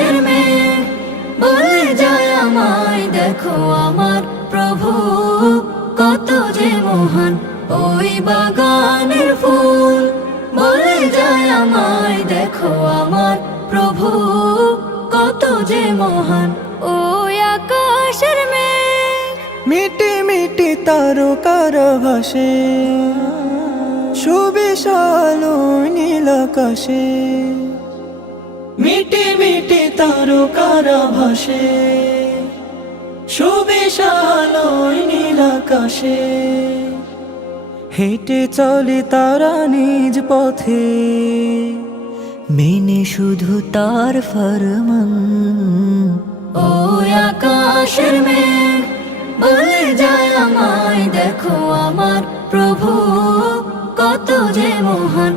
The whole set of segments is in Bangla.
আকাশের মেঘ বলে যায় আমায়, দেখো আমার প্রভু কত যে মহান। ওই বাগানের ফুল বলে যায় আমায়, দেখো আমার প্রভু কত যে মহান। ওই আকাশের মেঘ মিটি মিটি তারকার ভাসে, সুবিশাল নীল আকাশে। মিটি মিটি তারকার ভাসে, সুবিশাল নীল আকাশে। হেঁটে চলে তারা নিজ পথে, মেনে শুধু তার ফরমান। ওই আকাশের মেঘ বলে যায় আমায়, দেখো আমার প্রভু কত যে মহান।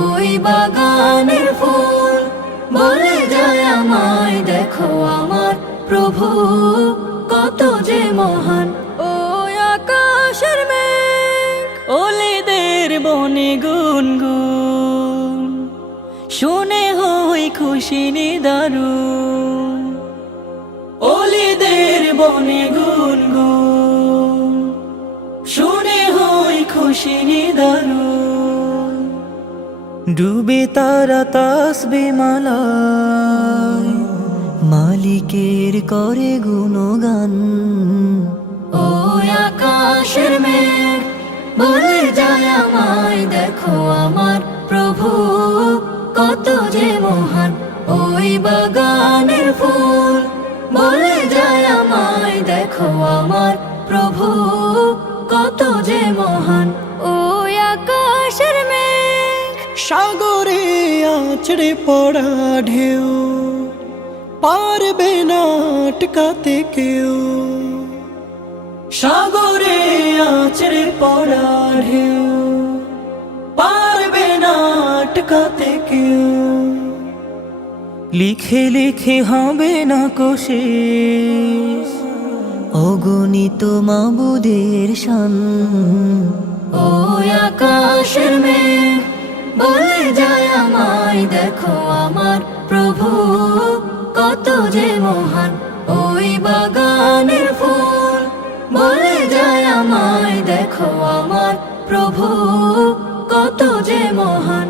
ওই বাগানের ফুল বলে যায় আমায়, দেখো আমার প্রভু কত যে মহান। ওই আকাশের মেঘ ওলেদের বনে গুনগুন, শুনে হই খুশি নিদারুন। ওলেদের বনে গুনগুন, শুনে হই খুশি নিদারুন। ডুবে তারা তাসবিহ মালায়, মালিকের করে গুণগান। ওই আকাশের মেঘ বলে যায় আমায়, দেখো আমার প্রভু কত যে মহান। ওই বাগানের ফুল বলে যায় আমায়, দেখো আমার প্রভু কত যে মহান। ওই আকাশের মেঘ সাগরে আছড়ে পড়া ঢেউ, পারবে না আটকাতে কেউ। সাগরে আছড়ে পড়া ঢেউ, পারবে না আটকাতে কেউ। লিখে লিখে হবে না কোশেষ, অগণিত মাবুদের শান। ওই আকাশের মেঘ বলে যায় আমায়, দেখো আমার প্রভু কত যে মহান। ওই বাগানের ফুল বলে যায় আমায়, দেখো আমার প্রভু কত যে মহান।